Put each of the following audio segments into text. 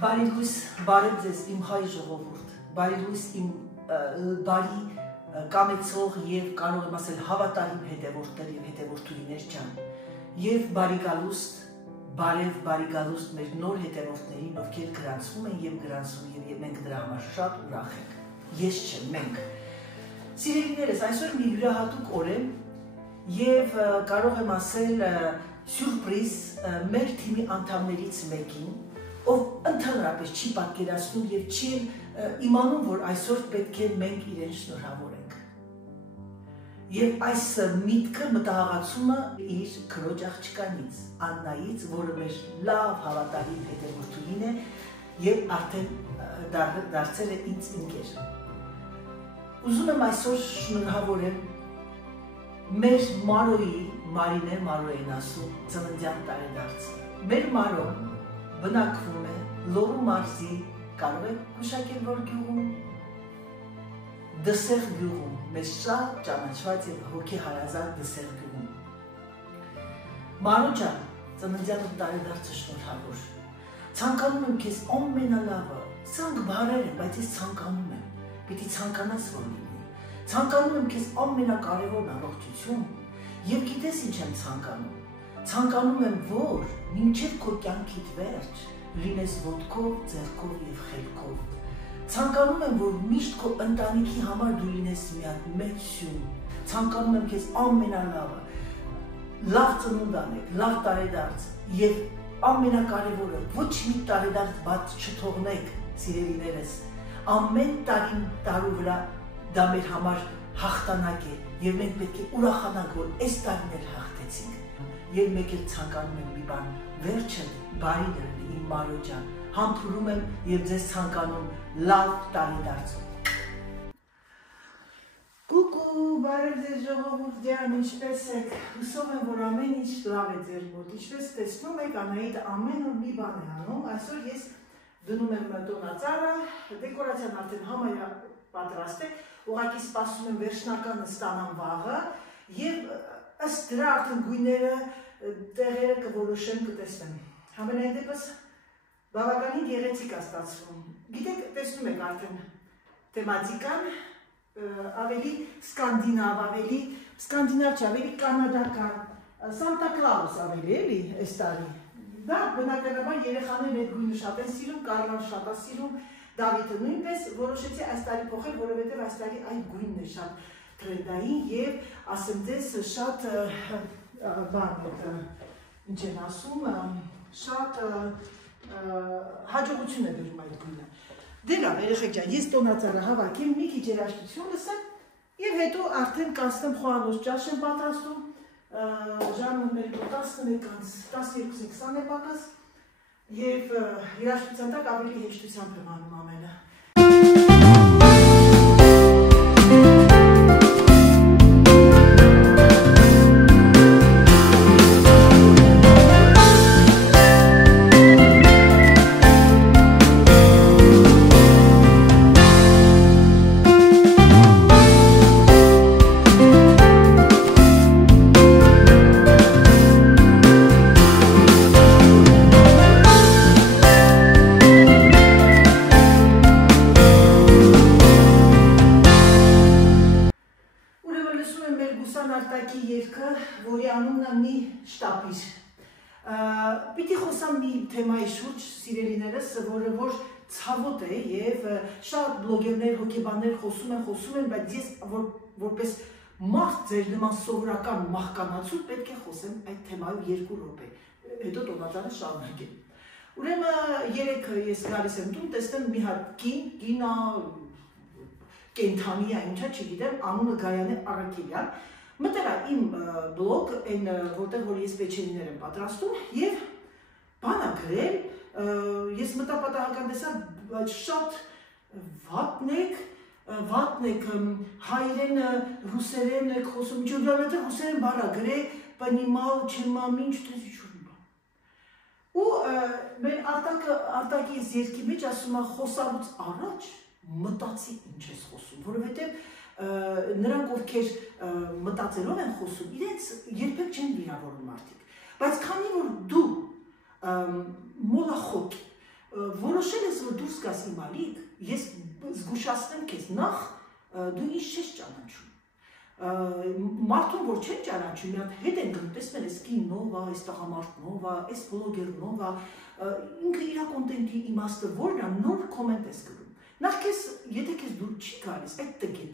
Բարի լույս, բարև ձեզ իմ հայ ժողովուրդ, բարի լույս իմ բարի կամեցող և կարող եմ ասել հավատարիմ հետևորդներ և հետևորդուհիներ ջան և բարի գալուստ, բարի գալուստ մեր նոր հետևորդներին, ովքեր գրանցվում են և գրանցվում և մենք դրա համար շատ ուրախ ենք, ես չեմ, մենք։ Սիրելիներս, այսօր մի յուրահատուկ օր է և կարող եմ ասել սյուրպրիզ մեր թիմի անդամներից մեկին, ով ընդհանրապես չի պատկերացնում և չի իմանում, որ այսօր պետք է մենք իրեն շնորհավորենք։ Եվ այս միտքը, մտահղացումը իր քրոջ աղջկանից, Աննայից, որը մեր լավ հավատարիմ հետևորդուհին է և արդեն դարձել է ինձ ընկեր։ Ուզում եմ այսօր շնորհավորեմ մեր Մարոյի, Մարինե Մարո են ասում, ծննդյան տարեդարձը։ Մեր Մարոն բնակվում է Լոռու մարզի, կարող եք հուշակել որ գյուղում, Դսեղ գյուղում, մեզ շատ ճանաչված և հոգեհարազատ Դսեղ գյուղում։ Մարո ջան, ծննդյան տարեդարձը շնորհավոր։ Ցանկանում եմ քեզ ամենալավը, սրանք բառեր են, բայց ես ցանկանում եմ, պիտի ցանկանաս որ լինի։ Ցանկանում եմ քեզ ամենակարևորն առողջություն և գիտես ինչ եմ ցանկանում։ Ցանկանում եմ, որ մինչև քո կյանքիդ վերջ լինես ոտքով, ձեռքով և խելքով։ Ցանկանում եմ, որ միշտ քո ընտանիքի համար դու լինես մի հատ մեծ սյուն։ Ցանկանում եմ քեզ ամենալավը, լավ ծնունդ անեք, լավ տարեդարձ և ամենակարևորը ոչ մի տարեդարձ բաց չթողնեք, սիրելիներս։ Ամեն տարին տարու վրա դա մեր համար հաղթանակ է և մենք պետք է ուրախանանք, որ այս տարին էլ հաղթեցինք։ Եվ մեկ էլ ցանկանում եմ մի բան, վերջը բարի դրվի իմ Մարո ջան, համբուրում եմ և ձեզ ցանկանում լավ տարեդարձ։ Կուկու, բարև ձեզ ժողովուրդ ջան, ինչպես եք, հուսով եմ, որ ամեն ինչ լավ է ձեր մոտ, ինչպես տեսնում եք, Անահիտը ամեն օր մի բան է անում, այսօր ես դնում եմ տոնածառը, դեկորացիան արդեն համարյա պատրաստ է, ուղղակի սպասում եմ վերջնականը ստանամ վաղը և ըստ դրա արդեն գույները տեղերը կորոշեմ կտեսնեմ։ Համենայն դեպս բավականին գեղեցիկ է ստացվում։ Գիտեք, տեսնում եք արդեն թեմատիկան ավելի սկանդինավ, ավելի սկանդինավ չէ, ավելի կանադական, Սանտա Կլաուս ավելի էլի այս տարի։ Դա բնականաբար երեխաներն այդ գույնը շատ են սիրում, Կարլան շատ է սիրում, Դավիթը նույնպես որոշեցի այս տարի փոխել, որովհետև այս տարի այդ գույնն է շատ տրենդային և ասեմ ձեզ շատ ինչ են ասում, շատ հաջողություն է բերում այդ գույնը։ Դե լավ, երեխեք ջան, ես տոնածառը հավաքեմ, մի քիչ երաժշտություն լսեմ և հետո արդեն կանցնեմ խոհանոց ճաշ եմ պատրաստում, ժամը մեր 11:12:20 է պակաս և երաժշտության տակ ավելի հեշտությամբ եմ անում ամենը։ Որի անունն է մի շտապիր։ Պիտի խոսամ մի թեմայի շուրջ, սիրելիներս, որը որ ցավոտ է և շատ բլոգերներ, հոգեբաններ խոսում են, բայց ես որպես մարդ ձեր նման սովորական մահկանացու պետք է խոսեմ այդ թեմայով 2 րոպե, հետո տոնածառը շարունակեմ։ Ուրեմն երեկ ես գալիս եմ տուն, տեսնեմ մի հատ կինա, կենդանի է, ինչա չգիտեմ, անունը Գայանե Առաքելյան, մտել է իմ բլոգ, որտեղ որ ես պեչենիներ եմ պատրաստում և բան է գրել, ես մտապատահական տեսա, բայց շատ վատն եք, հայերեն, ռուսերեն եք խոսում, ինչ որ դեռ ռուսերեն բառ է գրել, պնիմալ, չնմամ, ինչ տես ինչ-որ մի բան։ Ու մեր Արտակի ես երգի մեջ ասում է խոսալուց առաջ մտածի ինչ ես խոսում, որովհետև նրանք ովքեր մտածելով են խոսում, իրենց երբեք չեն վիրավորում մարդիկ, բայց քանի որ դու մոլախոտ որոշել ես, որ դուրս գաս իմ ալիք, ես զգուշացնեմ քեզ, նախ դու ինչ չես ճանաչում։ Մարդուն, որ չեն ճանաչում, մի հատ հետ են գնում, տեսնել ես կինն ով է, այս տղամարդն ով է, այս բլոգերն ով է, ինքը իր կոնտենտի իմաստը որն է, նոր կոմենտ ես գրում։ Նախ քեզ, եթե քեզ դուր չի գալիս, այդ տգետ,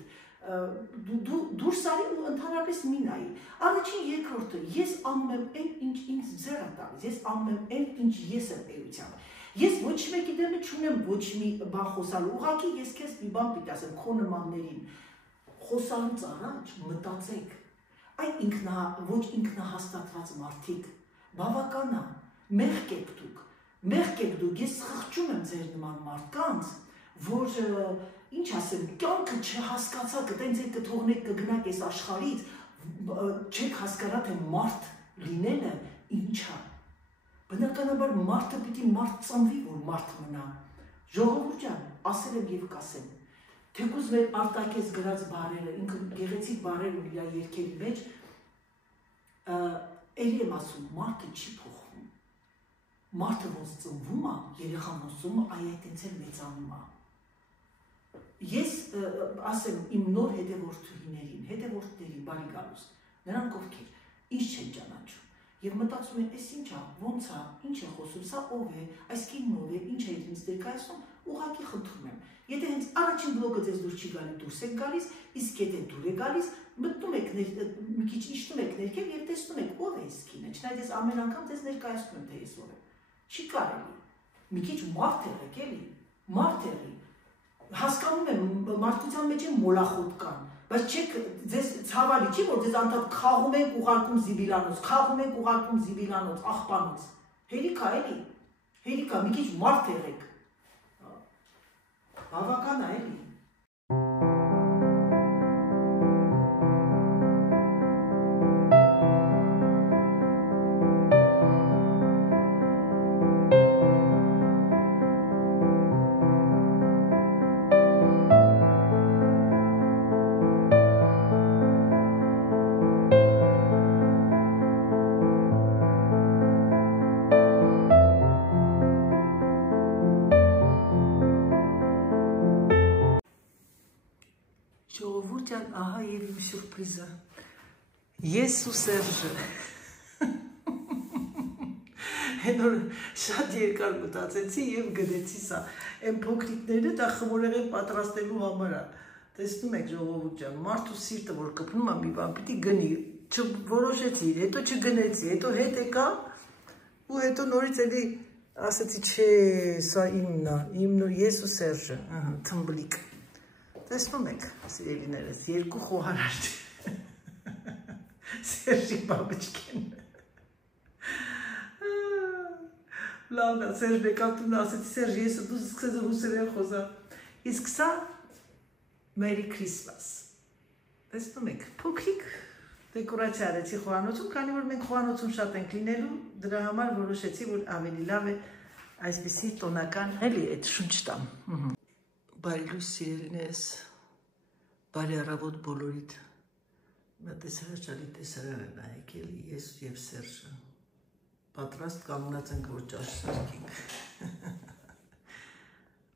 դուրս արի ու ընդհանրապես մի նայի։ Առաջին երկրորդը, ես անում եմ այն, ինչ ինձ ձեռ է տալիս, ես անում եմ այն, ինչ ես եմ էությամբ։ Ես ոչ մեկի դեմը չունեմ ոչ մի բան խոսալու, ուղղակի ես քեզ մի բան պիտի ասեմ քո նմաններին։ Խոսալուց առաջ մտածեք, այ ոչ ինքնահաստատված մարդիկ, բավական է, մեղք եք դուք, ես խղճում եմ ձեր նման մարդկանց, որ ինչ ասեմ, կյանքը չհասկացաք, տենց եք կթողնեք կգնաք այս աշխարհից, չեք հասկանա թե մարդ լինելը ինչ է։ Բնականաբար մարդը պիտի մարդ ծնվի, որ մարդ մնա։ Ժողովուրդ ջան, ասել եմ եւ կասեմ, թեկուզ մեր արտակես գրած բառերը, ինքը գեղեցիկ բառեր ունի իր երգերի մեջ, էլի եմ ասում, մարդը չի փոխվում։ Մարդը ոնց ծնվում է, երեխան ոսում է, այդ այնց էլ մեծանում է։ Ես ասեմ իմ նոր հետևորդներին բարի գալուս, նրանք ովքեր ինչ չեն ճանաչում եւ մտածում են, «Էս ինչ է, ոնց է, ինչ է խոսում, սա ով է, այս կինն ով է, ինչ է ինձ ներկայացնում», ուղղակի խնդրում եմ։ Եթե հենց առաջին բլոգը ձեզ դուր չի գալի, դուրս եք գալիս, իսկ եթե դուր է գալիս, մտնում եք մի քիչ իջնում եք ներքև եւ տեսնում եք ով է այս կինը, չնայած ես ամեն անգամ ձեզ ներկայացնում եմ, թե ես ով եմ։ Չի կարելի։ Մի քիչ մարդ եղեք էլի, մարդ եղի։ Հասկանում եմ, մարդկության մեջ են մոլախոտ կան, բայց չեք ձեզ ցավալի չի, որ ձեզ անդադ խաղում ենք ուղարկում զիբիլանոց, աղբանոց։ Հերիքա էլի, հերիքա, մի քիչ մարդ եղեք։ Բավական է էլի։ Ժողովուրդ ջան, ահա եւ իմ սյուրպրիզը։ Ես ու Սերժը։ Հենոր շատ երկար մտածեցի եւ գնեցի սա։ Այն փոքրիկները դա խմորեղեն պատրաստելու համար է։ Տեսնում եք ժողովուրդ ջան, մարդու սիրտը որ կպնում է մի բան պիտի գնի, չորոշեցի, հետո չգնեցի, հետո հետ եկա ու հետո նորից էլի ասացի, չէ, սա իմն է, ես ու Սերժը, թմբլիկ։ Տեսնում եք, սիրելիներս, երկու խոհարար Սերժի բաբիչկեն։ Լավն է, Սերժ բեկատուն ասեցի, Սերժ, ես ու դու սկսեց ռուսերեն խոսա։ Իսկ սա Merry Christmas։ Տեսնում եք, փոքրիկ դեկորացիա արեցի խոհանոցում, քանի որ մենք խոհանոցում շատ ենք լինելու, դրա համար որոշեցի, որ ավելի լավ է այսպիսի տոնական, էլի այդ շունչ տամ։ Բարի լույս սիրելիներս, բարի առավոտ բոլորիդ, նա տեսարաճալի տեսարան են այք էլի, ես և Սերժը, պատրաստ կանգնած ենք, որ ճաշ սարքենք,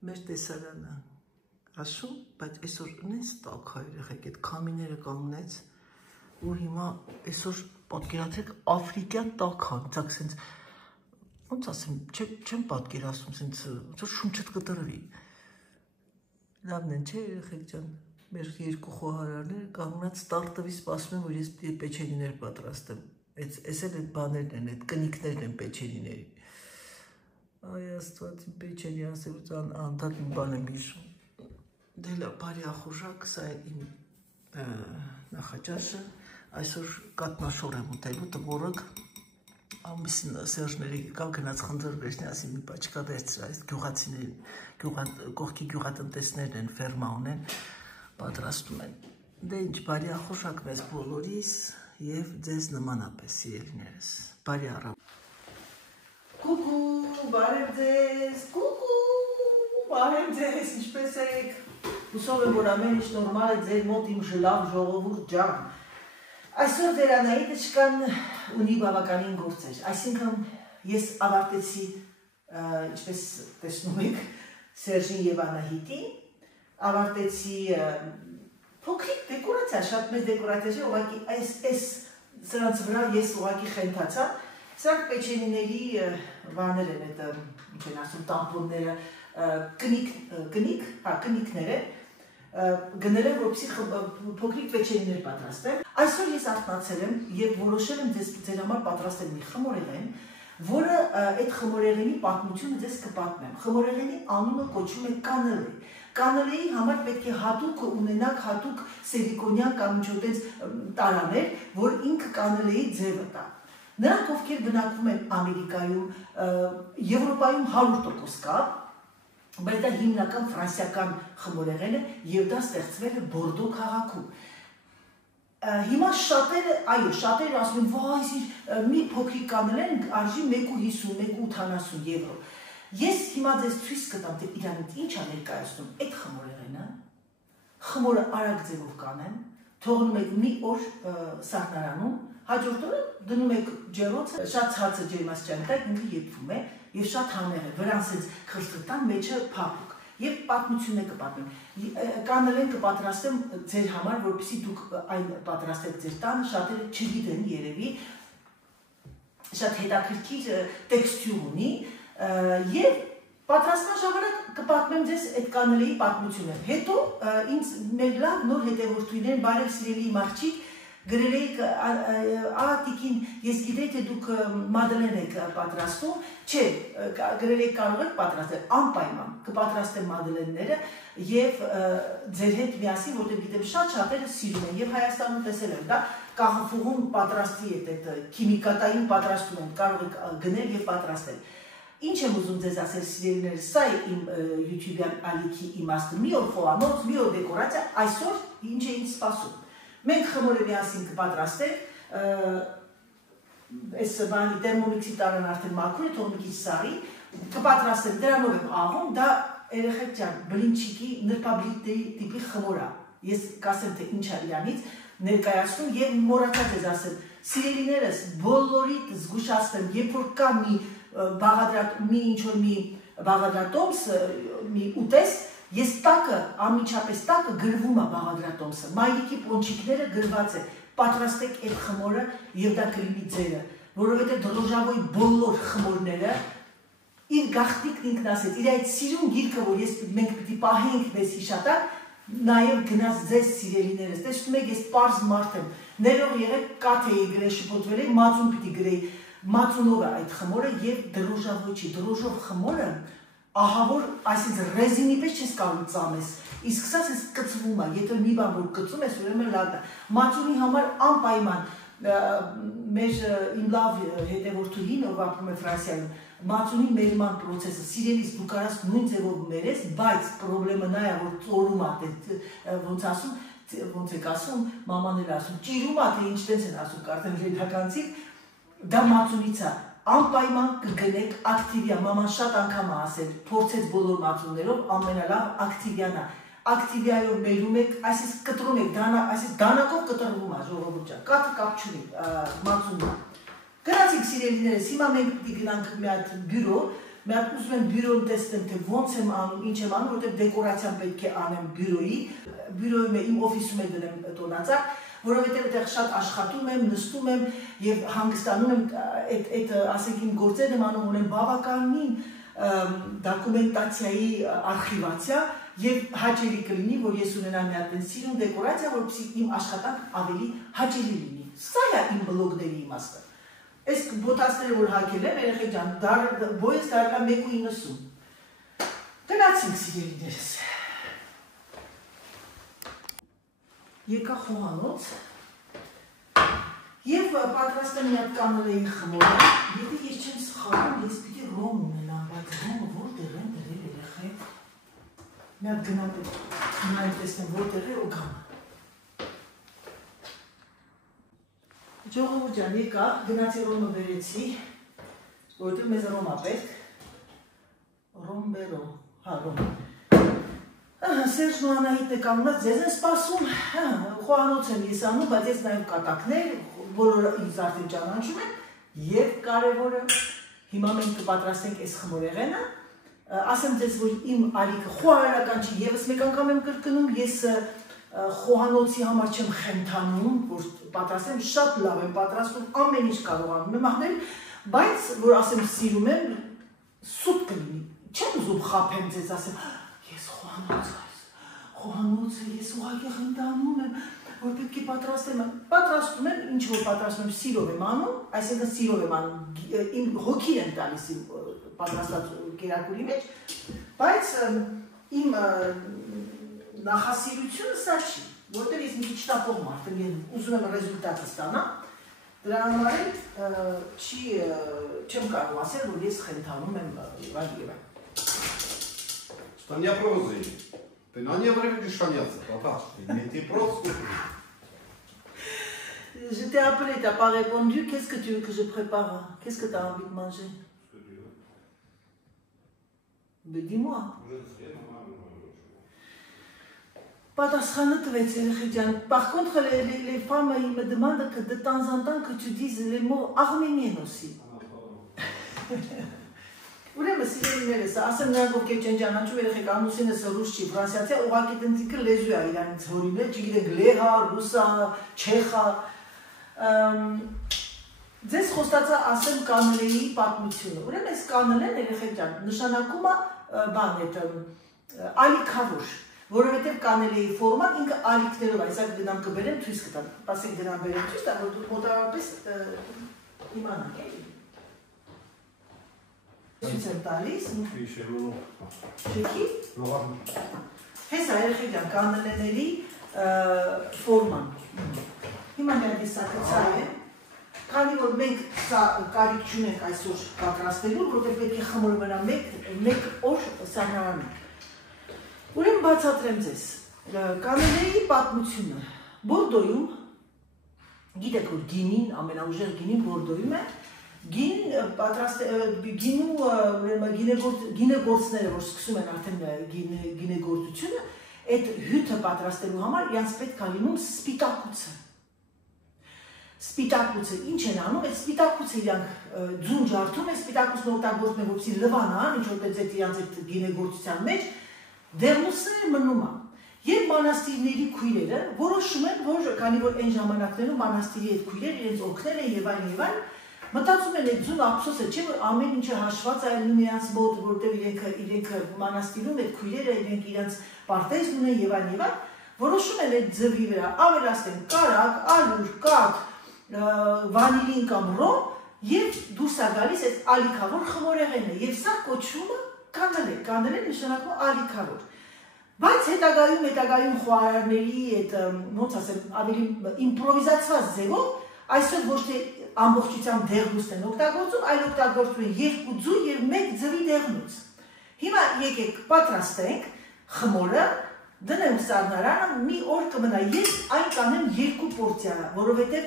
մեր տեսարանը ասում, բայց այսօր նենց տակ հայրեղեք, այդ կամիները կանգնեց, ու հիմա այսօր պատկերացեք Աֆրիկյան տակ հանցակ, սենց, ոնց ասեմ, չեմ պատկերացում, սենց շունչըտ կտրվի, լավն են, չէ երեխեք ջան, մեր երկու խոհարարները կանգնած տարտվի սպասում եմ, որ ես պեչենիներ պատրաստեմ, ես էլ այդ բաներն են, այդ կնիքներն են պեչենիների, այ աստված իմ պեչենի ասելուց անդատ իմ բան եմ հիշում, դե լավ, բարի ախուժակ, սա է իմ նախաճաշը, այսօր կատնաշոր եմ ուտելու, տվորակ, ամիսին Սերժների եկավ գնաց խնդր վերջնի ասի մի պաչկա վերցրա, այս գյուղացիներին, կողքի գյուղատնտեսներն են, ֆերմա ունեն, պատրաստում են, դե ինչ բարի ախուժակ մեզ բոլորիս և ձեզ նմանապես սիրելիներս, բարի առավ։ Կուկու, բարև ձեզ, ինչպես եք, հուսով եմ, որ ամեն ինչ նորմալ է ձեր մոտ իմ լավ ժողովուրդ ջան։ Այսօր Վերանայի տղան ունի բավականին գործեր, այսինքն ես ավարտեցի ինչպես տեսնում եք Սերժին եւ Անահիտին, ավարտեցի փոքրիկ դեկորացիա, շատ մեծ դեկորացիա չէ, ուղղակի այս սրանց վրա ես ուղղակի խենթացա, սրանք Պեչենիների բաներ են, այդ ինչ են ասում, տամպոնները, կնիկները գնել եմ, որպեսզի փոքրիկ Պեչենիներ պատրաստեմ։ Այսօր ես արթնացել եմ եւ որոշել եմ ձեր համար պատրաստել մի խմորեղեն, որը այդ խմորեղենի պատմությունը ձեզ կպատմեմ։ Խմորեղենի անունը կոչվում է կանելե։ Կանելեի համար պետք է հատուկ ունենաք հատուկ սիլիկոնյան կամ ինչ-որ տարաներ, որ ինքը կանելեի ձևը տա։ Նրանք, ովքեր բնակվում են Ամերիկայում, Եվրոպայում 100% կա, բայց դա հիմնական ֆրանսիական խմորեղեն է եւ դա ստեղծվել է Բորդո քաղաքում։ Հիմա շատերը ասում են, վայ, մի փոքրիկ կանելեն արժի 1.50, 1.80 եվրո։ Ես հիմա ձեզ ցույց կտամ, թե իրանից ինչ է ներկայացնում այդ խմորեղենը։ Խմորը արագ ձևով կանեմ, թողնում եք մի օր սառնարանում, հաջորդ օրը դնում եք ջեռոցը, շատ ցածր ջերմաստիճանի տակ ինքը եփվում է եւ շատ համեղ է, վրան սենց խրթխրտան, մեջը փափուկ եւ պատմություն է կպատմեմ։ Կանելեն կպատրաստեմ ձեր համար, որպեսզի դուք այն պատրաստեք ձեր տանը, շատերը չգիտեն երևի, շատ հետաքրքիր տեքստյուր ունի եւ պատրաստման ժամանակ կպատմեմ ձեզ այդ կանելեի պատմությունը։ Հետո ինձ մեր լավ նոր հետևորդուներ, բարև սիրելի իմ աղջիկ, գրել եք ատիկին, ես գիտեի, թե դուք մադելեն եք պատրաստում, չէ, գրել եք կարող եք պատրաստել, անպայման կպատրաստեմ մադելենները եւ ձեր հետ միասին, որտեղ գիտեմ շատ շատերը սիրում են եւ Հայաստանում տեսել եմ դա, կաղֆուղում պատրաստի այդ քիմիկատային պատրաստում են, կարող եք գնել եւ պատրաստել։ Ինչ եմ ուզում ձեզ ասել, սիրելիներ, սա է իմ YouTube-յան ալիքի իմաստը, մի օր խոհանոց, մի օր դեկորացիա, այսօր ինչ է ինձ սպասում։ Մենք խմորը միասին կպատրաստենք, այս բանի տերմոմիքսի տարան արդեն մաքուր է, թող մի քիչ սարի, կպատրաստեմ, դրանով եմ աղում, դա երեխեք ջան, բլինչիկի նրբաբլիթների տիպի խմոր է։ Ես կասեմ, թե ինչ է իրանից ներկայացնում եւ մոռացա ձեզ ասել, սիրելիներս, բոլորիդ զգուշացնեմ, երբ որ կա մի ինչ-որ մի բաղադրատոմս, մի ուտեստ, ես տակը, անմիջապես տակը գրվում է բաղադրատոմսը, մայրիկի պոնչիկները գրված է, պատրաստեք այդ խմորը եւ դա կլինի ձերը, որովհետեւ դրոժավոյի բոլոր խմորները իր գաղտնիքն ինքն ասեց, իր այդ սիրուն գիրքը, որ մենք պիտի պահենք մեզ հիշատակ, նաեւ գնաց ձեզ սիրելիներս, տեսնում եք, ես պարզ մարդ եմ, ներող եղեք, կաթեի գրել, շփոթվել եք, մածուն պիտի գրեի, մածունով է այդ խմորը եւ դրոժավոյ չի, դրոժով խմորը ահավոր, այսինքն ռեզինի պես չես կարող ծամես, իսկ սա ես կծվում է, եթե մի բան որ կծում ես, ուրեմն լավ է։ Մածունի համար անպայման մեր իմ լավ հետևորդուհին, ով ապրում է Ֆրանսիայում, մածունի մերման process-ը, սիրելիս դու կարաս նույն ձևով մերես, բայց պրոբլեմը նա է, որ ծորում է, ոնց եք ասում, մաման էլ ասում, ճիրում է, թե ինչպես են ասում, կարծեմ լեդականցիկ, դա մածունից է։ Անպայման կգնեք ակտիվիա, մաման շատ անգամ է ասել, փորձեց բոլոր մածուններով, ամենալավ ակտիվիան է։ Ակտիվիայով մերում եք, այսինքն կտրում եք, այսինքն դանակով կտրվում է, ժողովուրդ ջան, կաթը կապ չունի, մածունը։ Գնացիք սիրելիներս, հիմա մենք պիտի գնանք մի հատ բյուրո, մի հատ ուզում եմ բյուրոն տեսնեմ, թե ոնց եմ անում, ինչ եմ անում, որտեղ դեկորացիան պետք է անեմ բյուրոյի, բյուրոյում իմ օֆիսում եմ դնեմ տոնածառ, որովհետև այդտեղ շատ աշխատում եմ, նստում եմ եւ հանգստանում եմ, այդ ասենք իմ գործերը եմ անում, ունեմ բավականին դոկումենտացիայի արխիվացիա եւ հաճելի կլինի, որ ես ունենամ մի հատ սիրուն դեկորացիա, որպեսզի իմ աշխատանք ավելի հաճելի լինի։ Սա է իմ բլոգների իմաստը։ Այս բոտասները որ հագել եմ, երեխեք ջան, բոյս դառնա 1.90։ Գնացինք սիրելիներս։ Եկա խոհանոց եւ պատրաստեմ մի հատ կանելեի խմորը, եթե ես չեմ սխալվում, ես պիտի ռոմ ունենամ, բայց ռոմը որտեղ են դրել երեխեք։ Մի հատ գնամ տեսնեմ որտեղ է ու գամ։ Ժողովուրդ ջան, եկա, գնացի ռոմը բերեցի, որտեղ մեզ ռոմ է պետք։ Ռոմ բերո, հա ռոմ։ Սերժն ու Անահիտն է կանգնած, ձեզ են սպասում, խոհանոց եմ ես անում, բայց ես նաև կատակներ, բոլորը ինձ արդեն ճանաչում են, եւ կարևորը հիմա մենք կպատրաստենք այս խմորեղենը, ասեմ ձեզ, որ իմ ալիքը խոհարարական չի, եւս մեկ անգամ եմ կրկնում, ես խոհանոցի համար չեմ խենթանում, որ պատրաստեմ, շատ լավ եմ պատրաստում, ամեն ինչ կարողանում եմ անել, բայց որ ասեմ սիրում եմ, սուտ կլինի, չեմ ուզում խաբեմ ձեզ, ասեմ, ես խոհանոցը ես ուղղակի խենթանում եմ, որ պետք է պատրաստում եմ, ինչ որ պատրաստում եմ, սիրով եմ անում, այսինքն սիրով եմ անում, իմ հոգին եմ տալիս իմ պատրաստած կերակուրի մեջ, բայց իմ նախասիրությունը սա չի, որտեղ ես մի քիչ տապող մարդ եմ, ուզում եմ ռեզուլտատը ստանամ, դրա համար չեմ կարող ասել, որ ես խենթանում եմ վայրիվը։ Что не прозы. Ты на не выглядишь шаняться, Наташа. Не ты просто. Je t'ai appelé, t'as pas répondu. Qu'est-ce que tu veux que je prépare? Qu'est-ce que tu as envie de manger? Ce que tu veux. Mais dis-moi. Par contre, les femmes ils me demandent que de temps en temps que tu dises les mots arméniens aussi. Ուրեմն սիրելիներս, ասեմ նրանք ովքեր չեն ճանաչում երեխեք ամուսինս ռուս չի, ֆրանսիացի, ուղղակի տնտիկը լեզու է իրանից հորինել, չգիտեք լեհա, ռուսա, չեխա։ Ձեզ խոստացա ասեմ կանելեի պատմությունը։ Ուրեմն այս կանելեն երեխեք ջան, նշանակում է բան այդ ալիքավոր, որովհետև կանելեի ֆորման ինքը ալիքներով, այսինքն դրանք կբերեմ ցույց կտամ։ Ասենք դրան բերեմ ցույց տամ, որ դուք մոտավորապես իմանաք, էլի։ Ցույց եմ տալիս։ Շեքի։ Հեսա երեխեք ջան, կանելեների ֆորման։ Հիմա մենք սա է։ Քանի որ մենք սա կարիք չունենք այսօր պատրաստելու, որովհետև պետք է խմորը մնա մեկ օր սահմանում։ Ուրեմն բացատրեմ ձեզ։ Կանելեի պատմությունը։ Բորդոյում, գիտեք որ գինին, ամենաուժեղ գինին Բորդոյում է, գինեգործները, որ սկսում են արդեն գինեգործությունը, այդ հյութը պատրաստելու համար իրանց պետք է լինում սպիտակուցը։ Սպիտակուցը ինչ են անում, այդ սպիտակուցը իրանք ձուն ջարդում են, սպիտակուցն օգտագործում են, որպեսզի լվանան, ինչ որպես այդ իրանց այդ գինեգործության մեջ, դեղնուսները մնում են։ Եվ մանաստիրների քույրերը որոշում են, որ քանի որ այն ժամանակներում մանաստիրի այդ քույրերը իրենց օգնել են եւ այլն, մտածում են այդ ձուն ափսոս է, չէ՞ որ ամեն ինչը հաշված այլնում իրանց մոտ, որտեղ իրենք մանաստիրում այդ քույրերը իրենք իրանց պարտեզն ունեն եւ այլն, որոշում են այդ ձվի վրա ավելացնել կարակ, ալյուր, կաթ, վանիլին կամ ռոմ եւ դուրս է գալիս այդ ալիքավոր խմորեղենը եւ սա կոչվում է կանելե, կանելեն նշանակում ալիքավոր։ Բայց հետագայում խոհարարների այդ ոնց ասեմ, ավելի իմպրովիզացված ձևով այսօր ոչ թե ամբողջությամբ դեղնուց են օգտագործում, այլ օգտագործում են երկու ձու եւ մեկ ձվի դեղնուց։ Հիմա եկեք պատրաստենք խմորը, դնենք սառնարանը, մի օր կմնա, ես այն կանեմ 2 պորցիա, որովհետեւ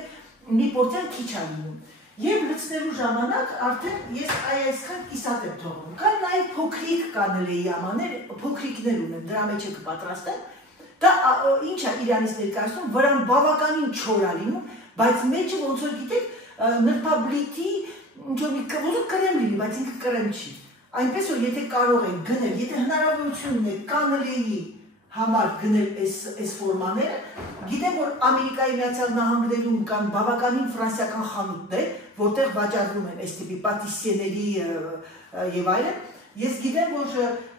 մի պորցիան քիչ է լինում։ Եվ լցնելու ժամանակ արդեն ես այսքան կիսատ եմ թողնում։ Կան նաև փոքրիկ կանելեի ամաներ, փոքրիկներ ունեմ, դրա մեջ եք պատրաստել։ Դա ինչ է իրանից ներկայացնում, վրան բավականին չոր է լինում, բայց մեջը ոնց որ գիտեք, նրբաբլիթի ինչ որ մի կրեմ լինի, բայց ինքը կրեմ չի։ Այնպես որ եթե կարող եք գնել, եթե հնարավորություն ունեք կանելեի համար գնել այս ֆորմաները, գիտեմ որ Ամերիկայի Միացյալ Նահանգներում կան բավականին ֆրանսիական խանութներ, որտեղ վաճառվում են այս տիպի պատիսիեների եւ այլն։ Ես գիտեմ որ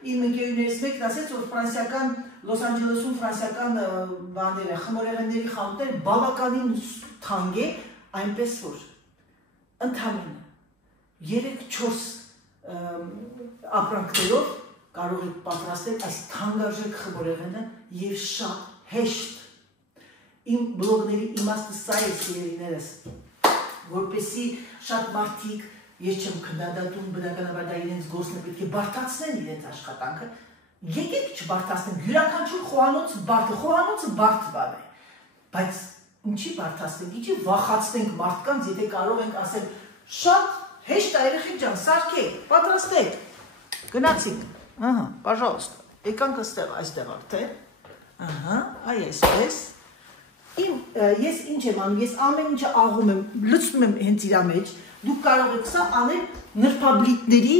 իմ ընկերուներից մեկն ասեց որ ֆրանսիական Լոս Անջելեսում ֆրանսիական բաները, խմորեղենների խանութները բավականին թանկ է, այնպես որ ընդհանրապես 3-4 ապրանքներով կարող եք պատրաստել այս թանկարժեք խմորեղենը եւ շատ հեշտ։ Իմ բլոգների իմաստը սա է սիրելիներս, որպեսզի շատ մարդիկ, ես չեմ քննադատում, բնականաբար դա իրենց գործն է, պետք է բարդացնեն իրենց աշխատանքը, եկեք չբարդացնենք, յուրաքանչյուր խոհանոցը բարդ բան է, բայց ինչի բարդացնենք, ինչի վախացնենք մարդկանց, եթե կարող ենք ասել շատ հեշտ է երեխեք ջան, սարքեք, պատրաստեք, գնացիք։ Ահա, пожалуйста, եկանք այստեղ արդեն, ահա, այ այսպես, ես ինչ եմ անում, ես ամեն ինչը աղում եմ, լցնում եմ հենց իրա մեջ, դուք կարող եք սա անել նրբաբլիթների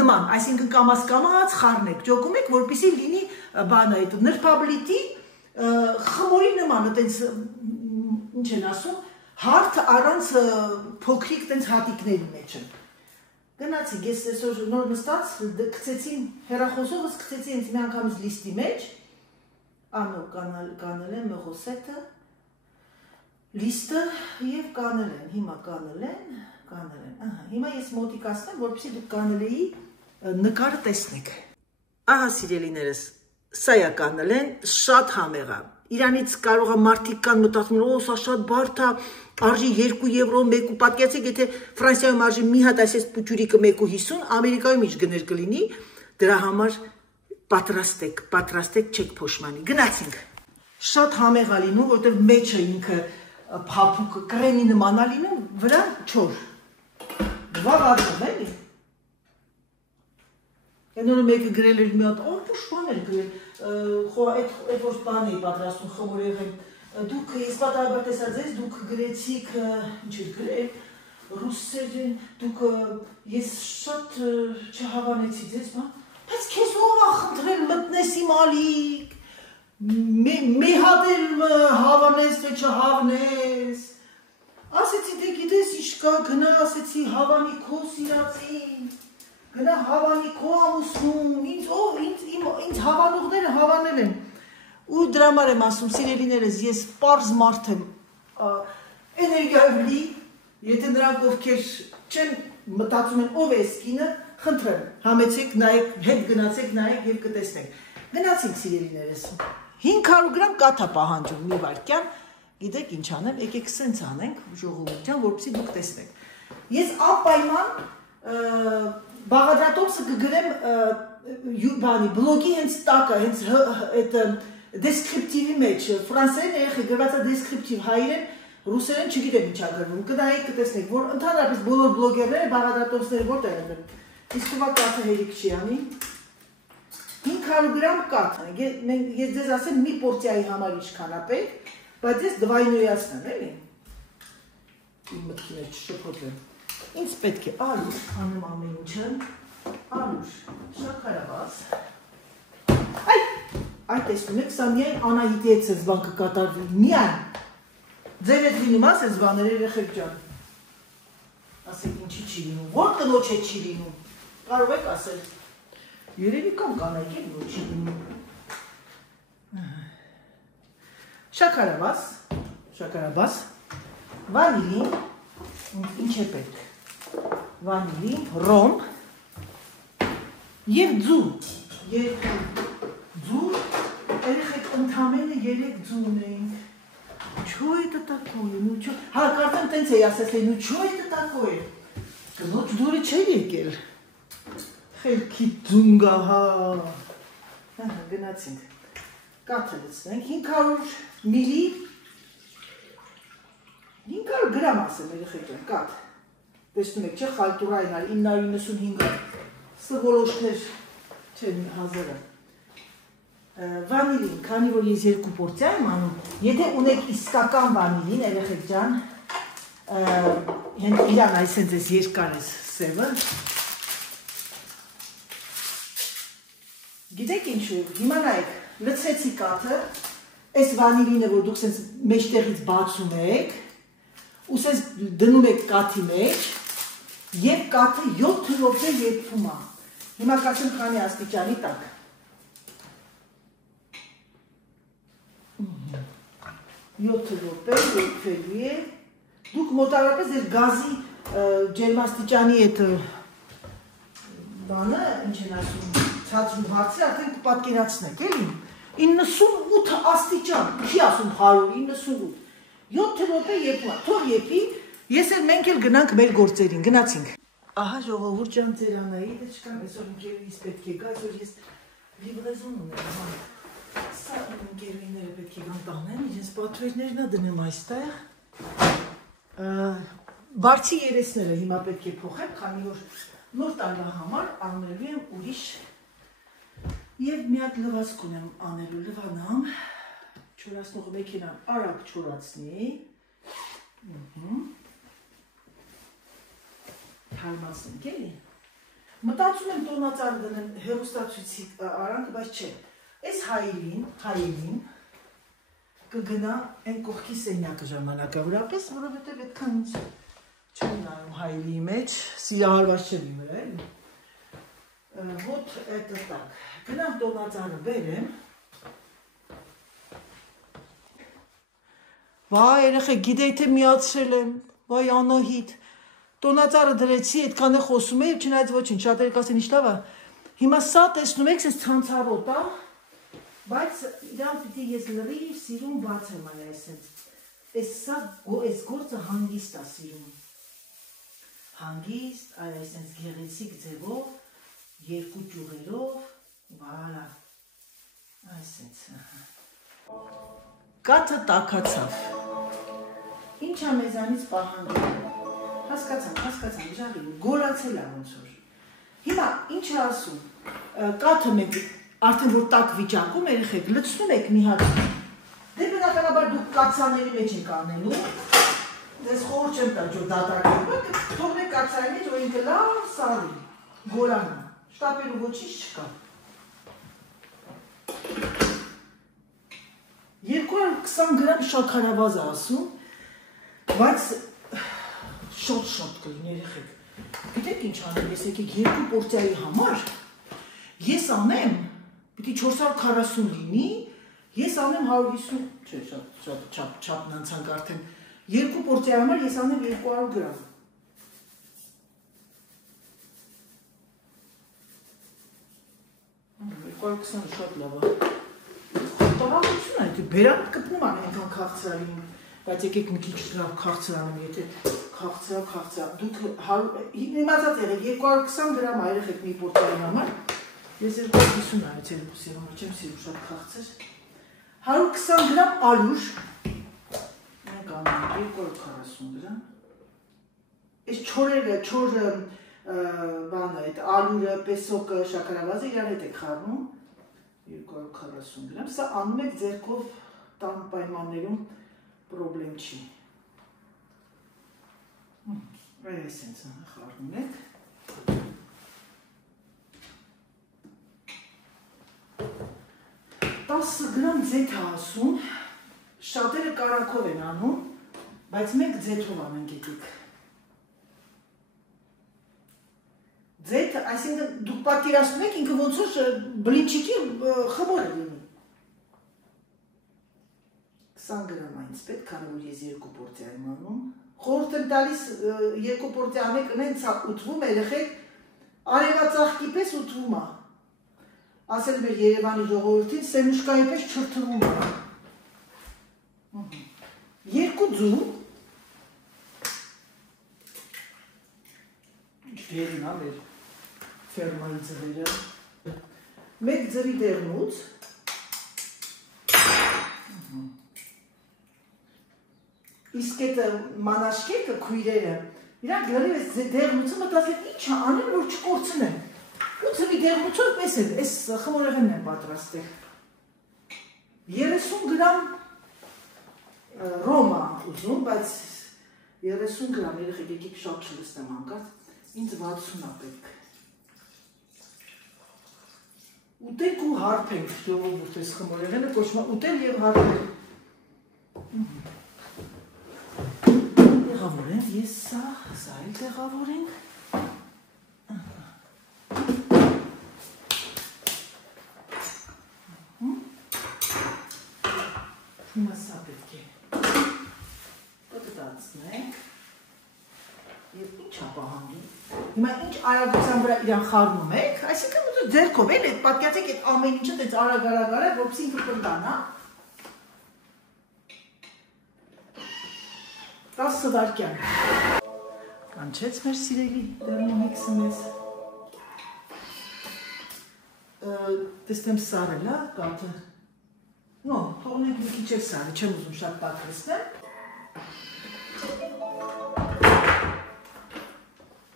նման, այսինքն կամաց խառնեք, ջոկում եք, որպեսզի լինի բանը այդ նրբաբլիթի խմորի նման, այտենց ինչ են ասում, հարթ առանց փոքրիկ տենց հատիկների մեջը։ Գնացինք, ես այսօր նոր նստած, գցեցի հեռախոսովս, գցեցի հենց մի անգամից լիստի մեջ, անոր կանել են մեղոսետը, լիստը և կանել են, հիմա կանել են, հիմա ես մոտիկացնեմ, որպեսզի դուք կանելեի նկարը տեսնեք։ Ահա սիրելիներս, սա է կանել են, շատ համեղ է։ Իրանից կարող է մարդիկ կան մտածում, սա շատ բարդ է, արժի 2 եվրո, 1 պատկերացրեք, եթե Ֆրանսիայում արժի մի հատ այսպես պուճուրիկը 1.50, Ամերիկայում ինչ գներ կլինի, դրա համար պատրաստեք չեք փոշմանի։ Գնացինք։ Շատ համեղ է լինում, որտեղ մեջը ինքը փափուկը կրեմի նման է լինում, վրան չոր։ Վաղացում էլի։ Այնօրը մեկը գրել էր մի հատ, որոշ բան էր գրել, այդ որ բան էի պատրաստում խմորեղեն, դուք ես պատահաբար տեսա ձեզ, դուք գրեցիք, ինչ էր գրել, ռուսերեն, դուք ես շատ չհավանեցի ձեզ, բայց քեզ ով է խնդրել մտնես իմ ալիք, մի հատ էլ հավանես, թե չհավնես, ասեցի դե գիտես ինչ կա, գնա ասեցի հավանի քո սիրածին, գնա հավանի քո ամուսնուն, ինձ հավանողները հավանել են, ու դրա համար եմ ասում, սիրելիներս, ես պարզ մարդ եմ, էներգիայով լի, եթե նրանք ովքեր չեն մտածում են ով է այս կինը, խնդրեմ, համեցեք, նայեք, հետ գնացեք, նայեք և կտեսնեք։ Գնացինք սիրելիներս, 500 գրամ կաթ է պահանջում մի վայրկյան, գիտեք ինչ անեմ, եկեք սենց անենք, ժողովուրդ ջան, որպեսզի դուք տեսնեք։ Ես անպայման բաղադրատոմսը կգրեմ բլոգի հենց տակը, հենց այդ դեսկրիպտիվի մեջ, ֆրանսերեն երեխի գրված է դեսկրիպտիվ, հայերեն, ռուսերեն չգիտեմ ինչ ա գրվում, կնայեք կտեսնեք, որ ընդհանրապես բոլոր բլոգերները բաղադրատոմսները որտեղ են գրում, իսկ ովա կաթը հերիք չի անի, 500 գրամ կաթ, ես ձեզ ասեմ մի պորցիայի համար ինչքան է պետք, բայց ես դվայնոյացնեմ, էլի, իմ մտքի մեջ շփոթվեմ, ինձ պետք է ալուր անեմ ամեն ինչը, ալուր, շաքարավազ, այդ տեսնում եք, սա միայն Անահիտի հետ սենց բան կկատարվի, միայն, ձեր հետ լինում է սենց բաներ երեխեք ջան, ասեք ինչի չի լինում, որ կնոջ հետ չի լինում, կարող եք ասել, երևի կամ կանայք եք, որ չի լինում, շաքարավազ, վանիլին, ինչ է պետք, վանիլին, ռոմ և ձուր, երեխեք ընդամենը 3 ձուր ունեինք, չո это такое, հա կարծեմ տենց էի ասացել, չո это такое, կնոջ դուրը չէր եկել, խելքի ձունգա, գնացինք, կաթը լցնենք, 500 միլի, 500 գրամ ասեմ երեխեք են, կաթ, տեսնում եք չէ, խալտուրային ալ 995 սվոլոշներ չեն հազարը, վանիլին, քանի որ ես 2 պորցիա եմ անում, եթե ունեք իսկական վանիլին, երեխեք ջան, իրան այսենց ես երկար ես սևը, գիտեք ինչու, հիմա նայեք, լցրեցի կաթը, այս վանիլինը, որ դուք սենց մեջտեղից բացում եք, ու սենց դնում եք կաթի մեջ, և կաթը 7 րոպե եփվում է, հիմա կացեմ քանի աստիճանի տակ, 7 րոպե եփվելու է, դուք մոտավորապես ձեր գազի ջերմաստիճանի այդ բանը, ինչ են ասում, ցածրու հարցը արդեն կպատկերացնեք, էլի, 98 աստիճան, չի ասում 100, 98, 7 րոպե եփում է, թող եփի, ես էլ մենք էլ գնանք մեր գործերին, գնացինք։ Ահա ժողովուրդ ջան ձեր Անահիտը չկան, այսօր ընկերուհիս պետք է գա, այսօր ես լիվրեզոն ունեմ, սա ընկերուհիները պետք է գան տանեն, իրենց պատվերներն ա դնեմ այստեղ, բարձի երեսները հիմա պետք է փոխեմ, քանի որ նոր տարվա համար անելու եմ ուրիշ և մի հատ լվացք ունեմ անելու լվանամ, չորացնող մեքենան արագ չորացնի, թարմացնենք, էլի։ Մտածում եմ տոնածառը դնեմ հեռուստացույցի արանքը, բայց չէ։ Այս հայելին կգնա այն կողքի սենյակը ժամանակավորապես, որովհետև այդքան ինձ չեմ նայում հայելիի մեջ, սիրահարված չեմ իմ վրա, էլի։ Вот это так։ Գնամ տոնածառը բերեմ։ Վայ, երեխեք, գիտեի թե միացրել եմ, վայ Անահիտ, տոնածառը դրեցի, այդքան է խոսում է, չնայած ոչինչ, շատերը կասեն ինչ լավ է։ Հիմա սա տեսնում եք, այս ցանցառոտ է, բայց իրան պիտի ես լրիվ սիրուն բաց եմ այ այսպես։ Այս գործը հանգիստ է սիրում։ Հանգիստ, այ այսպես գեղեցիկ ձևով, երկու ճյուղերով, վալա, այսպես։ Կաթը տաքացավ։ Ինչ է մեզանից պահանջում։ Հասկացամ, ժաղին, գոլացել է ոնց որ։ Հիմա ինչ է ասում, կաթը մենք արդեն որ տաք վիճակում երեխեք, լցնում եք մի հատ։ Դե բնականաբար դուք կաթսաների մեջ եք անելու, դες խորհուրդ չեմ տա ջո դատարկել, թողնեք կաթսայի մեջ, որ ինքը լավ սարի, գոլանա, շտապելու ոչինչ չկա։ 220 գրամ շաքարավազ է ասում, բայց շոտ կլին երեխեք։ Գիտեք ինչ անեմ, ես եկեք 2 պորցիայի համար, ես անեմ, պիտի 440 լինի, ես անեմ 150, չէ, չապն անցանք արդեն, 2 պորցիայի համար ես անեմ 200 գրամ։ Ա 220 շատ լավ է։ Տաղավություն է, բերանդ կպնում ան ենքան քաղցրալին, բայց եկեք մի քիչ լավ քաղցրանում, եթե քաղցրա, դուք իմացած եղեք 220 գրամ այրեխեք մի պորցիայի համար, ես 250 այց երկուսի համար չեմ սիրում շատ քաղցր, 120 գրամ ալյուր, մենք անենք 240 գրամ, այս չոր բանը, այդ ալյուրը, պեսոկը, շաքարավազը իրար հետ եք խառնում, 240 գրամ, սա անում եք ձեռքով տան պայմաններում պրոբլեմ չի։ Այս ենք խառնում եք։ 10 գրամ ձեթ է ասում, շատերը կարակով են անում, բայց մենք ձեթով անենք ետիք։ Ձեթը, այսինքն դուք պատկերացնում եք ինքը ոնց որ բլինչիկի խմոր է լինի։ 20 գրամ այնց պետք, քանի որ ես 2 պորցիա եմ անում։ Խորհուրդ եմ տալիս 2 պորցիա անեք, նենց է ուտվում երեխեք, արևածաղկի պես ուտվում է։ Ասել մեր Երևանի ժողովրդին սեմուշկայի պես չրթվում է։ 2 ձու։ Ինչ դերին է մեր ֆերմայի ձվերը։ 1 ձրի դեղնուց։ Իսկ այդ մանաշկեկը, քույրերը, իրանք լրիվ այս դեղնուցը մտածել ինչ է անեն, որ չկորցնեն։ Ու ձվի դեղնուցով պես էլ, այս խմորեղենն են պատրաստել։ 30 գրամ ռոմ է ուզում, բայց 30 գրամ երեխեք եկեք շատ չլստեմ անկած, ինձ 60 է պետք։ Ուտեք ու հարբենք, ժողովուրդ այս խմորեղենը կոչվում է ուտել և հարբել։ Տեղավորենք, ես սա էլ տեղավորենք։ Հիմա սա պետք է պտտացնենք և ինչ ապահանջում։ Հիմա ինչ արագության վրա իրան խառնում եք, այսինքն ձեռքով էլ եք, պատկացեք այդ ամեն ինչը տենց արագ, որպեսզի ինքը պնդանա։ 10 վայրկյան։ Կանչեց մեր սիրելի դերմոմիքսը մեզ։ Տեսնեմ սարել է կաթը։ Նո, թողնենք մի քիչ էլ սարի, չեմ ուզում շատ տաք լցնել։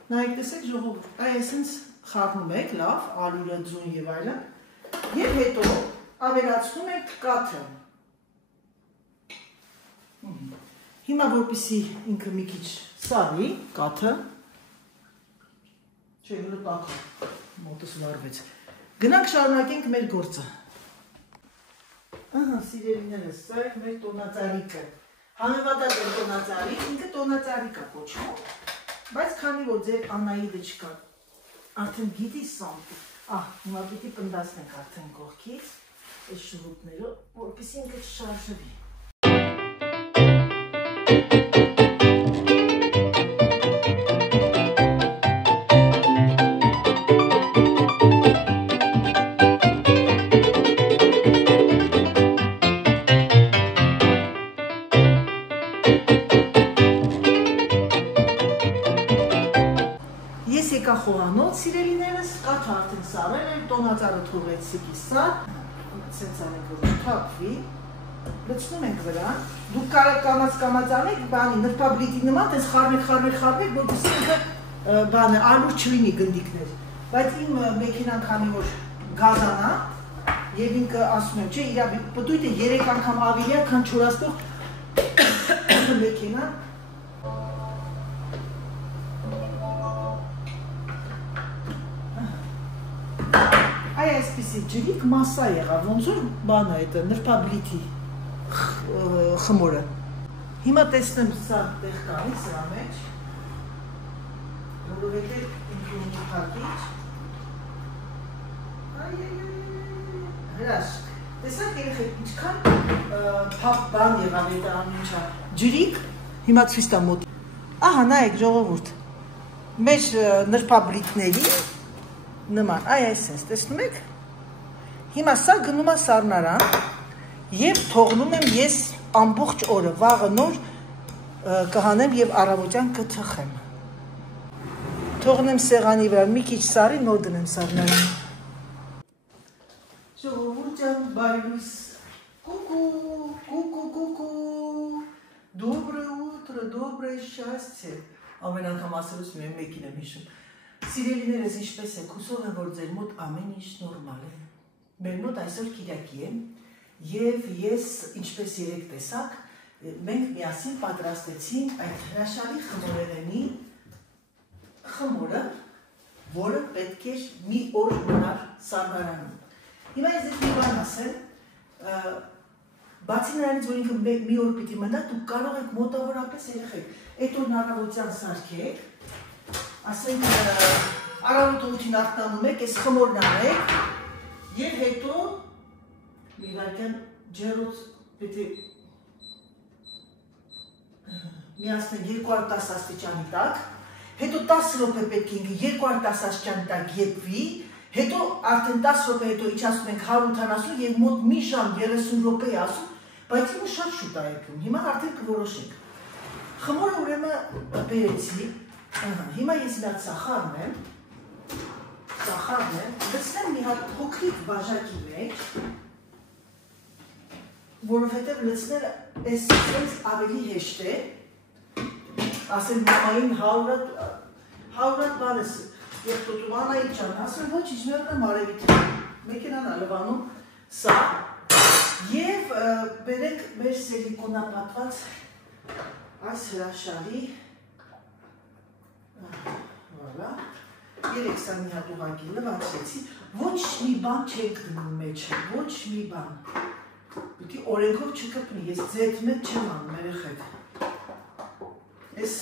Նայեք տեսեք ժողովուրդ, այսինքն խառնում եք լավ, ալյուրը, ձուն եւ այլն, եւ հետո ավելացնում եք կաթը։ Հիմա որպեսզի ինքը մի քիչ սարի կաթը, Չէ, լպակ է, մոտս վարվեց։ Գնանք շարունակենք մեր գործը։ Ահա, սիրելիներս, սա է մեր տոնածարիկը։ Համեմատած է տոնածարիկ, ինքը տոնածարիկ է կոչվում, բայց քանի որ ձեր Աննայիդը չկա, արդեն գիտի սամ, հիմա պիտի պնդասնենք արդեն կողքից, այս շրուտներով, որպեսզի ինքը չշարժվի։ Խոհանոց սիրելիներս, կաթը արդեն սարել էր, տոնածարը թողեցիքի սար, սենց անենք որ թափվի, լցնում ենք վրան, դուք կարող կամաց անեք, բանի նրբաբլիթի նման, տես խարմեք, որպեսզի ինքը բանը ալուր չլինի գնդիկներ, բայց իմ մեքենան քանի որ գազանա, եւ ինքը ասում եմ, չէ, իր պտույտը 3 անգամ ավելի է, քան չորացնող մեքենան, այսպիսի ջրիկ մասսա եղավ, ոնց որ բանը այդ նրբաբլիթի խմորը։ Հիմա տեսնեմ սա տեղ կանի սրա մեջ, որովհետև ինքը ունի փակիչ։ Հրաշք։ Տեսակ երեխեք ինչքան փակ բան եղավ այդ ամենը։ Ջրիկ, հիմա ցույց տամ մոտ։ Ահա նայեք ժողովուրդ։ Մեր նրբաբլիթների նման, այսպես, տեսնում եք, հիմա սա գնում է սառնարան և թողնում եմ ես ամբողջ օրը, վաղը նոր կհանեմ և առավոտյան կթխեմ, թողնեմ սեղանի վրա, մի քիչ սարի, նոր դնեմ սառնարան։ Ժողովուրդ ջան, բարի լույս, կուկու, доброе утро, доброе счастье, ամեն անգամ ասելուց միայն մեկին եմ հիշում։ Սիրելիներս ինչպես եք, հուսով եմ, որ ձեր մոտ ամեն ինչ նորմալ է։ Մեր մոտ այսօր Կիրակի է, և ես, ինչպես երեկ տեսակ, մենք միասին պատրաստեցինք այդ հրաշալի խմորեղենի խմորը, որը պետք էր մի օր մնար սառնարանում։ Հիմա ես այդ մի բան ասեմ, բացի նրանից, որ ինքը մի օր պիտի մնա, դուք կարող եք մոտավորապես երեխեք, այդ օրն առավոտյան սարքեք, ասենք առավոտ ուտին ախտանում եք, ես խմորն անեք և հետո մի վարկյան ջերոց պիտի միացնենք 210 աստիճանի տակ, հետո 10 րոպե պետք է ինքը 210 աստիճանի տակ եփվի, հետո արդեն 10 րոպե հետո իջացնում ենք 180 և մոտ մի ժամ 30 րոպե է ասում, բայց ինքը շատ շուտ է եփում, հիմա արդեն կորոշենք։ Խմորը ուրեմն բերեցի, հիմա ես մի հատ սախարն եմ, լցնեմ մի հատ փոքրիկ բաժակի մեջ, որովհետև լցնելը այսպես ավելի հեշտ է, ասեմ մամային 100 բանես, և տոտում Անայի ջան, ասեմ ոչ ինչ մերն եմ արևիտ, մեկենան է լվանում սա, և բերենք մեր սիլիկոնապատված այս հրաշալի, երեք սա մի հատ ուղղակի լվացրեցի, ոչ մի բան չենք դնում մեջը, ոչ մի բան, պիտի օրենքով չկպնի, ես ձետ մետ չեմ անում, երեխեք, ես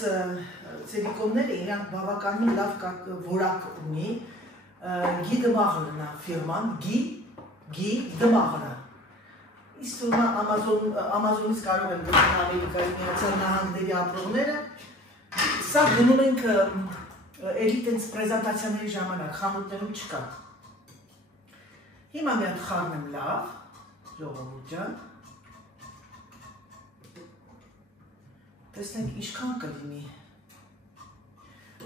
սիլիկոնները իրանք բավականին լավ որակ ունի, գի դմաղրն է ֆիրման, գի դմաղրը, իսկ Ամազոնից կարող են գտնել Ամերիկայի Միացյալ Նահանգների ապրողները, սա գնում ենք էլի տենց պրեզենտացիաների ժամանակ, խանութներում չկա։ Հիմա մի հատ խառնեմ լավ, ժողովուրդ ջան, տեսնենք ինչքան կլինի։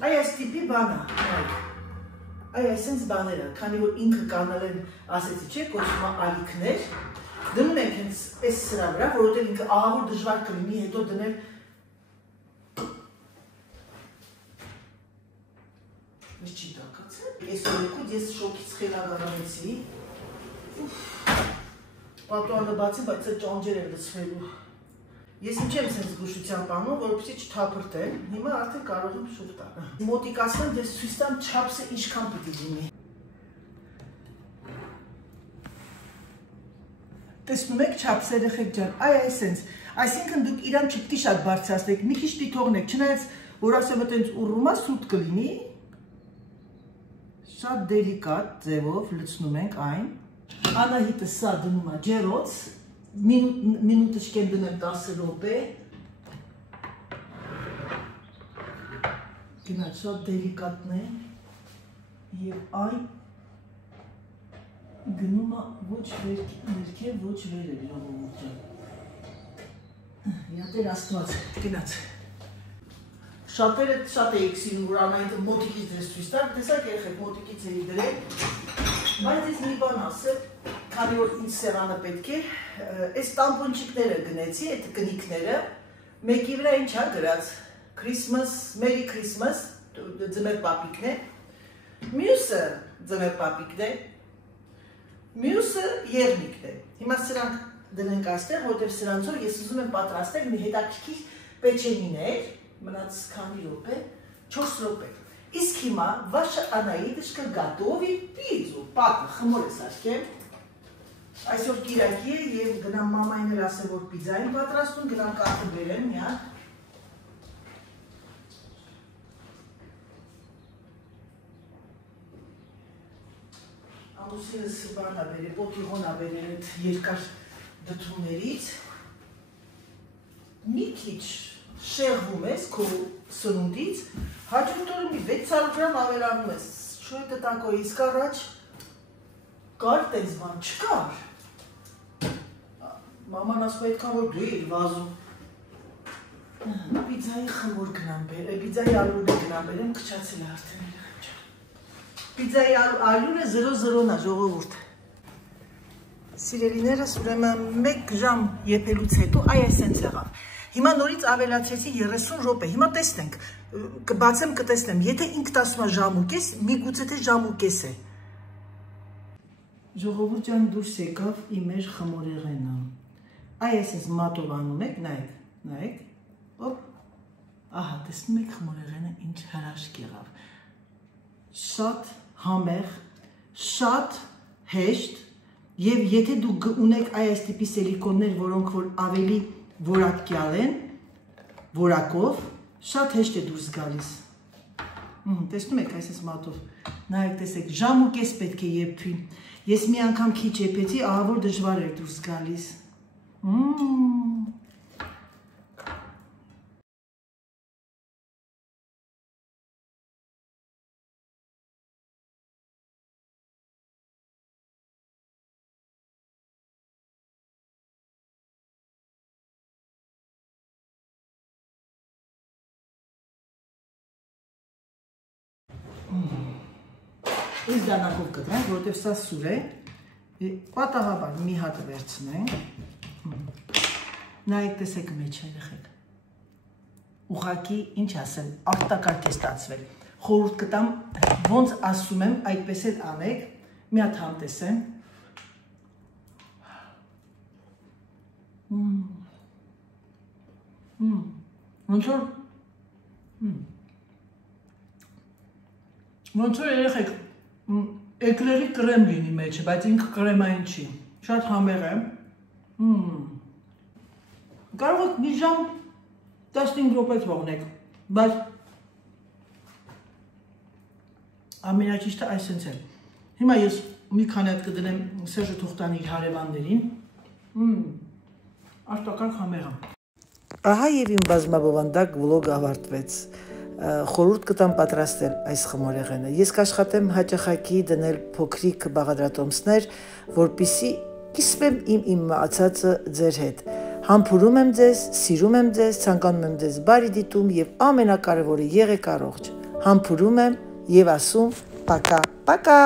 Այ այս տիպի բան է, այ այսենց բաները, քանի որ ինքը կանալ են, ասեցի չէ, կոչվում է ալիքներ, դնում ենք հենց այս սրա վրա, որովհետև ինքը ահավոր դժվար կլինի հետո դնել Ես չի տակացել, ես օրեկուտ ես շոքից խելագարամեցի, պատուանը բացի, բայց այդ ճանջեր են լցվելու, Ես ինչ եմ սենց զգուշությամբ անում, որպեսզի չթափրտեմ, հիմա արդեն կարող եմ շուտ տալ։ Մոտիկացնեմ, դες ցույց տամ չափսը ինչքան պիտի լինի։ Տեսնում եք չափսը երեխեք ջան, այ սենց, այսինքն դուք իրան չպիտի շատ բարձրացնեք, մի քիչ պիտի թողնեք, չնայած որ ասեմ այտենց ուռումա սուտ կլինի, շատ դելիկատ ձևով լցնում ենք այն։ Անահիտը սա դնում է ջերոց, մինուտочки եմ դնել 10 րոպե։ Գնաց շատ դելիկատն է եւ այն գնում է ոչ ներքև, ոչ վերև ժողովուրդ ջան։ Յատեր Աստված, գնաց։ Շատերը շատ էիք սիրում, որ Անահիտը մոտիկից դες ցույց տար, տեսակ երեխեք մոտիկից էի դրել, բայց ես մի բան ասեմ, քանի որ ինձ սեղանը պետք է, այս տամպոնչիկները գնեցի, այդ կնիկները, մեկի վրա ինչ է գրած, Christmas, Merry Christmas, ձմեռ պապիկն է, մյուսը ձմեռ պապիկն է, մյուսը եղնիկն է։ Հիմա սրանք դնենք այստեղ, որտեղ սրանցով ես ուզում եմ պատրաստել մի հետաքրքիր պեչենիներ, մնաց քանի րոպե, 4 րոպե։ Իսկ հիմա ваша Анаидочка готовит пиццу, папа, խմոր ես արկել։ Այսօր կիրակի է եւ գնամ մամային էլ ասեմ, որ պիցա եմ պատրաստում, գնամ կաթը բերեմ մի հատ։ Ամուսինս բանա բերել, պոտիղոնա բերել այդ երկար դդումներից։ Մի քիչ շեղվում ես քո սնունդից, հաջորդ օրը մի 600 գրամ ավելանում ես։ Շո է տակո, իսկ առաջ կար տես բան չկար։ Մաման ասում է այդքան որ դու էիր վազում։ Պիցայի խմոր գնամ բերեմ, պիցայի ալյուրը գնամ բերեմ, քչացել է արդեն։ Պիցայի ալյուրը 0-0-ն է ժողովուրդ։ Սիրելիներս ուրեմն 1 ժամ եփելուց հետո այ այսենց եղավ։ Հիմա նորից ավելացեցի 30 րոպե։ Հիմա տեսնենք, կբացեմ կտեսնեմ, եթե ինքն ասում է ժամ ու կես, միգուցե թե ժամ ու կես է։ Ժողովուրդ ջան դուրս եկավ իմ մեր խմորեղենը։ Այ այսպես մատով անում եք, նայեք, օպ, ահա, տեսնում եք խմորեղենը ինչ հրաշք եղավ։ Շատ համեղ, շատ հեշտ, եւ եթե դուք ունեք այս տիպի սիլիկոններ, որոնք որ ավելի որակյալ են, որակով, շատ հեշտ է դուրս գալիս։ Տեսնում եք այսպես մատով, նայեք տեսեք, ժամ ու կես պետք է եփվի։ Ես մի անգամ քիչ եփեցի, ահա որ դժվար էր դուրս գալիս։ Այս դանակով կտրենք, որտեղ սա սուր է, պատահաբար մի հատ վերցնենք, նայեք տեսեք մեջ երեխեք, ուղղակի ինչ ասեմ, արտակարգ է ստացվել, խորհուրդ կտամ, ոնց ասում եմ, այդպես էլ անեք, մի հատ համ տեսեմ, ոնց որ երեխեք, էկլերի կրեմ լինի մեջը, բայց ինքը կրեմային չի, շատ համեղ է, կարող եք մի ժամ 15 րոպե թողնեք, բայց ամենաճիշտը այսպես է, հիմա ես մի քանի հատ կդնեմ Սերժը թող տանի իր հարևաններին, արտակարգ համեղ է։ Ահա եւ իմ բազմաբովանդակ վլոգը ավարտվեց։ Խորհուրդ կտամ պատրաստել այս խմորեղենը։ Ես կաշխատեմ հաճախակի դնել փոքրիկ բաղադրատոմսներ, որպիսի կիսվեմ իմ մացածը ձեր հետ։ Համբուրում եմ ձեզ, սիրում եմ ձեզ, ցանկանում եմ ձեզ բարի դիտում եւ ամենակարևորը եղեք առողջ։ Համբուրում եմ եւ ասում՝ պակա, պակա։